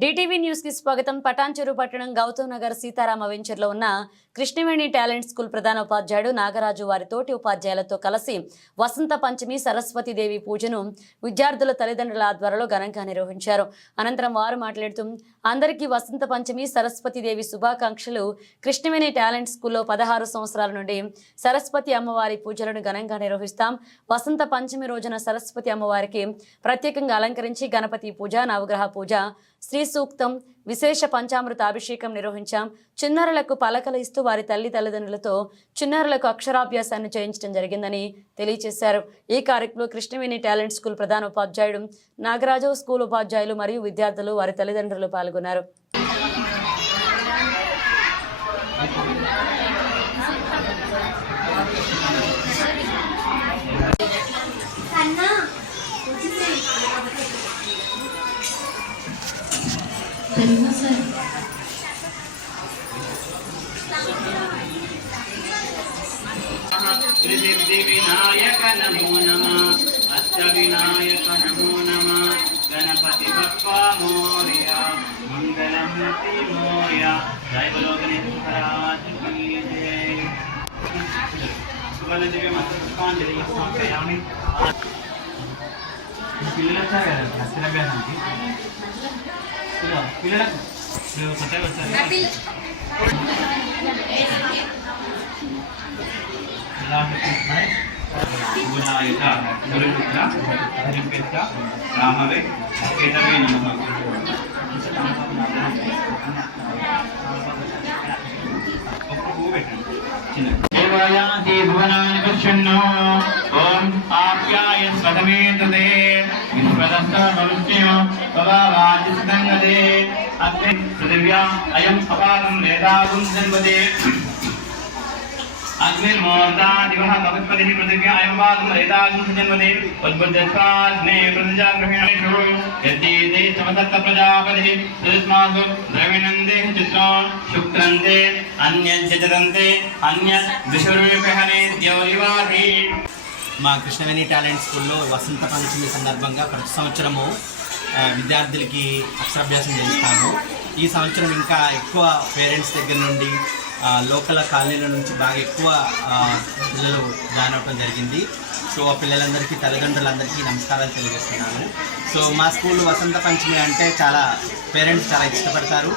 DTV news కి స్వాగతం. పటాన్చెరు పట్టణం గౌతమ్ నగర్ సీతారామ వెంచర్ లో ఉన్న కృష్ణవేణి టాలెంట్ స్కూల్ ప్రధాన ఉపాధ్యాయుడు నాగరాజు వారి తోటి ఉపాధ్యాయులతో కలిసి వసంత పంచమి సరస్వతీదేవి పూజను విద్యార్థుల తల్లిదండ్రుల ఆధ్వర్యంలో ఘనంగా నిర్వహించారు. అనంతరం వారు మాట్లాడుతూ అందరికీ వసంత పంచమి సరస్వతీదేవి శుభాకాంక్షలు. కృష్ణవేణి టాలెంట్ స్కూల్లో 16 సంవత్సరాల నుండి సరస్వతి అమ్మవారి పూజలను ఘనంగా నిర్వహిస్తాం. వసంత పంచమి రోజున సరస్వతి అమ్మవారికి ప్రత్యేకంగా అలంకరించి గణపతి పూజ, నవగ్రహ పూజ, శ్రీ సూక్తం, విశేష పంచామృత అభిషేకం నిర్వహించాం. చిన్నారులకు పలకలు ఇస్తూ వారి తల్లిదండ్రులతో చిన్నారులకు అక్షరాభ్యాసాన్ని చేయించడం జరిగిందని తెలియజేశారు. ఈ కార్యక్రమంలో కృష్ణవేణి టాలెంట్ స్కూల్ ప్రధాన ఉపాధ్యాయుడు నాగరాజు, స్కూల్ ఉపాధ్యాయులు మరియు విద్యార్థులు, వారి తల్లిదండ్రులు పాల్గొన్నారు. विनायक नमो नमः, अष्टविनायक नमो नमः, गणपति बप्पा मोरया, मंगलमूर्ति मोरया, जय बोलो गणेश महाराज की जय। सुबह दिव्य पुष्पांजलि समर्पयामि। पिల్లలు వచ్చారు కదా అక్షరాభ్యాసానికి, పిల్లలకు కొత్తగా వచ్చారు. गुणायत गुरुपुत्र हरिपुत्र रामवे केतवे नमः। देवायाति भुवनानि पश्यन्नो ओम आप्याय स्वधमे तदे विश्वदस्ता भविष्यो तवावाजिस्तंगदे अग्नि पृथिव्या अयम् अपाकं वेदागुं जन्मदे अग्निर्मोर्धा दिवः भगवत्पतिः पृथिव्या अयं वागं रेदागं जन्मदे उद्बुद्धस्वाग्ने प्रतिजाग्रहेणेषु यद्येते समदत्त प्रजापतिः तस्मात् द्रविणन्ते चित्रान् शुक्रन्ते अन्यज्जतन्ते अन्यत् विश्वरूपहने द्यौलिवाहि। మా కృష్ణవేణి టాలెంట్ స్కూల్లో వసంత పంచమి సందర్భంగా ప్రతి సంవత్సరము విద్యార్థులకి అక్షరాభ్యాసం చేస్తాము. ఈ సంవత్సరం ఇంకా ఎక్కువ పేరెంట్స్ దగ్గర నుండి లోకల్ కాలనీల నుంచి బాగా ఎక్కువ పిల్లలు జాయిన్ అవ్వడం జరిగింది. సో ఆ పిల్లలందరికీ, తల్లిదండ్రులందరికీ నమస్కారాలు తెలియజేస్తున్నాను. సో మా స్కూల్ వసంత పంచమి అంటే పేరెంట్స్ చాలా ఇష్టపడతారు.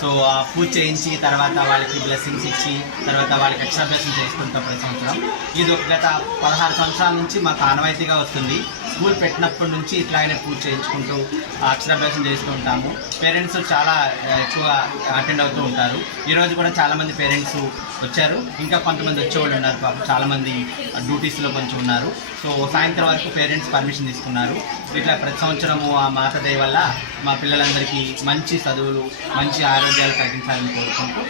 సో పూజ చేయించి తర్వాత వాళ్ళకి బ్లెస్సింగ్స్ ఇచ్చి తర్వాత వాళ్ళకి అక్షరాభ్యాసం చేసుకుంటాం ప్రతి సంవత్సరం. ఇది గత 16 సంవత్సరాల నుంచి మాకు ఆనవాయితీగా వస్తుంది. స్కూల్ పెట్టినప్పటి నుంచి ఇట్లాగనే పూజ చేయించుకుంటూ అక్షరాభ్యాసం చేస్తూ ఉంటాము. పేరెంట్స్ చాలా ఎక్కువ అటెండ్ అవుతూ ఉంటారు. ఈరోజు కూడా చాలామంది పేరెంట్స్ వచ్చారు. ఇంకా కొంతమంది వచ్చేవాళ్ళు ఉన్నారు. పాపం చాలామంది డ్యూటీస్లో కొంచెం ఉన్నారు. సో సాయంత్రం వరకు పేరెంట్స్ పర్మిషన్ తీసుకున్నారు. ఇట్లా ప్రతి సంవత్సరము ఆ మాత దయ వల్ల మా పిల్లలందరికీ మంచి చదువులు, మంచి ఆరోగ్యాలు కలిగించాలని కోరుకుంటూ